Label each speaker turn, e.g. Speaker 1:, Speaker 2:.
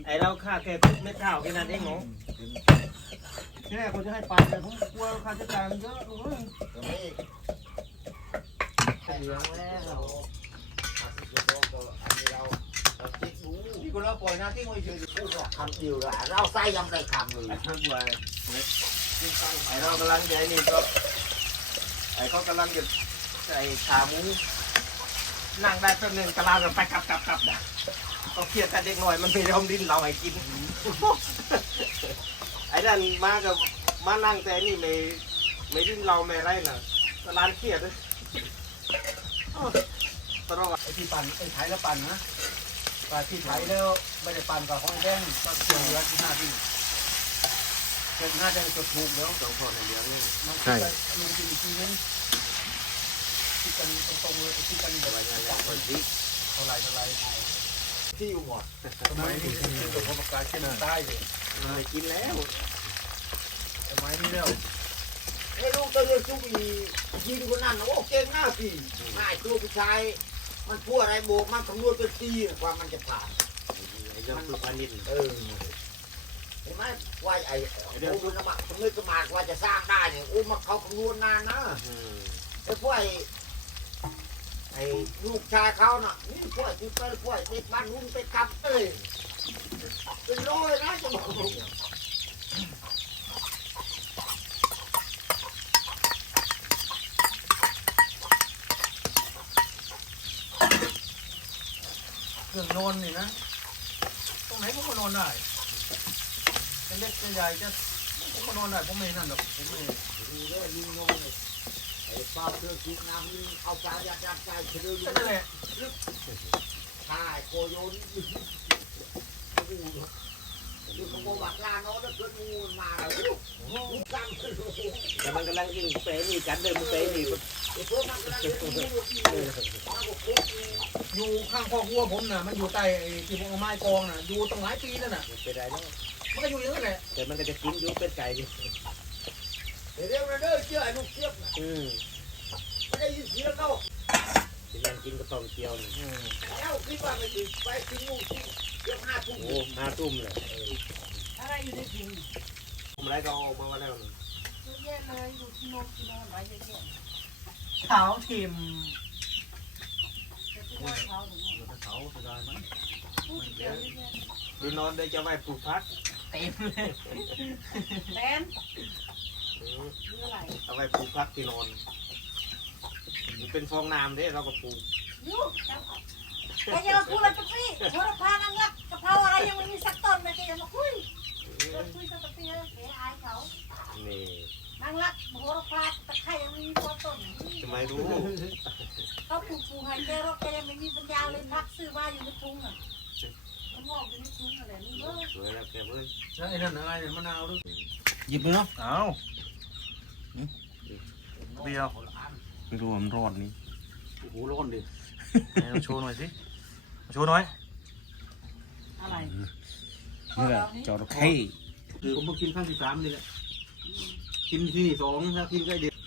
Speaker 1: ไอเราค่าแค่เม็ดข้าวแค่นั้นเองเนาะที่แรกคนจะให้ไปแต่ผมกลัวค่าใช้จ่ายมันเยอะเลยเหลืองแล้วที่คนเราปล่อยหน้าที่ไม่เฉยๆ
Speaker 2: คำเดียวละเราใส่ยังได้คำเลย
Speaker 1: ไอ้ท่านบัวไอ้เรากำลังใหญ่นี่ก็ไอ้เขากำลังจะใส่ขาหมูนั่งได้แป๊บนึงกำลังจะไปกลับนะก็เครียดแต่เด็กหน่อยมันไม่ยอมดิ้นเราให้กินไอ้นั่นมากับมานั่งแต่นี่ไม่ดิ้นเราไม่ไรน่ะร้านเครียดเลยตลอด
Speaker 3: ไอ้ที่ปั่นไอ้ไถแล้วปั่นนะปลาที่ไถแล้วไม่ได้ปั่นกับของแดงก็เกี่ยวเหลือที่หน้าที่เกิดหน้าจะจดถูกแล้ว
Speaker 1: สองคนเลี้ยงนี่
Speaker 3: มันใช่มันจริงจริงนั้นที่กันตรงเลยที่กันแบบ
Speaker 1: วันนี้เราคนที่
Speaker 3: เท่าไร
Speaker 2: ที่อยู่หมด
Speaker 3: ทำไมนี่ตัวพประกาศเช่นใต้เลย
Speaker 1: ไม่กินแล้ว
Speaker 3: ทำไมนี่แล้ว
Speaker 2: ให้ลูกตัวเลือกชุบอียิงคนนั้นโอ้เก่งหน้าสิง่ายตัวผู้ชายมันพูดอะไรโบกมันคำนวณเป็นปีกว่ามันจะผ่าน
Speaker 1: ไอ้เรื่องสุพรรณิน
Speaker 2: เห็นไหมว่าไอ้โอ้บุญมาสมมติกมาว่าจะสร้างได้เนี่ยโอ้มาเขาคำนวณนานนะไอ้พวกไอ้ลูกชายเขาน่ะนี่พวกที่ไปพวกติดบ้านหุ้นไปกลับเลยเป็นร้อยนะจะบอก
Speaker 3: เครื่องนอนนี่นะตรงไหนผมก็นอนได้เป็นเล็กเป็นใหญ่จะผมก็นอนได้ผมไม่นั่นหรอกผมไม่
Speaker 2: ดูแลลิงนอนไอ้ป้าเครื่องคิดน้ำลิงเอาใจยัดใจเชื่อลูก
Speaker 3: นั่นแหละ
Speaker 2: ใช่โคโยนคือขโมยบัตรลาโน้ตแล้วเพื่อนงูมาแล้วตั้งขึ้น
Speaker 1: แต่มันกำลังยิงเปย์นี่กันเดิมเปย์นี่
Speaker 2: เพื่อนมันกำลังจะงู
Speaker 3: อยู่ข้างคอกวัวผมน่ะมันอยู่ใต้ไอ้ที่ผมเอาไม้กองน่ะอยู่ตั้งหลายปีแล้วน่ะ
Speaker 1: เป็นไรเนาะ
Speaker 3: มันก็อยู่อย่างนั้นแหละ
Speaker 1: แต่มันก็จะกินยุบเป็นไก่ดิ
Speaker 2: เดี๋ยวเด้อเชื่อไอ้ลูกเจี๊ยบไม่ได้ยินเสียงเขา
Speaker 1: จะยังกินกระต่อมเกียวนี่
Speaker 2: แล้วคิดว่าไปถึงไปถึงงูที่เกือบ5 ทุ่ม
Speaker 1: โอ้5 ทุ่มเลย
Speaker 4: อะไรอยู่ในถุง
Speaker 1: ผมไรก็ออกมาวันแล้วนี่
Speaker 4: เยอะแยะเลยอยู่ที่โน้นที่โน้นไว้เยอะแยะ
Speaker 3: เท้าทิม
Speaker 4: แต่ที่ว่าเขาหนู
Speaker 3: เขาเสียดายมัน
Speaker 4: พูดเยอะแยะ
Speaker 1: ดูนอนได้จะไหวปลูกพัก
Speaker 3: เต็มเลย
Speaker 4: แตนเมื่อไหร่
Speaker 1: เอาไว้ปลูกพักที่นอนมันเป็นฟองน้ำเด้เราก็ปลูก
Speaker 4: ยูแกจะมาพูดอะไรกับพี่โหระพานังรักกะเพราอะไรยังไม่มีสักต้นเลยแกจะมาคุยคุยสักปีแล้วแกอายเขา
Speaker 1: นี่
Speaker 4: นางรักโหระพาตะไคร้ยังไม่มีตัวต้น
Speaker 1: ทำไมรู้
Speaker 4: เขาปลูกให้แกรถแกยังไม่มีปัญญาเลยพักซื้อมาอยู่ในทุ่งอ่ะมันงอกอยู่ในทุ่งอะไรนี่เออ
Speaker 1: สวยแล้วแกเว้ย
Speaker 3: แล้วไอ้นั่นอะไรเนี่ยมะนาวด้วย
Speaker 5: หยิบเลยเนาะ
Speaker 3: เอาเบียร์
Speaker 5: ไม่รู้ว่ามันรอดนี่
Speaker 3: โอ้โหร้อนดิไหนลองโชว์หน่อยสิโชว์หน่อย
Speaker 4: อะไร
Speaker 5: นี่แหละจระเข้
Speaker 3: ผมมากินครั้งที่ 3นี่แหละกินที่นี่2ถ้ากินใกล้เด็ก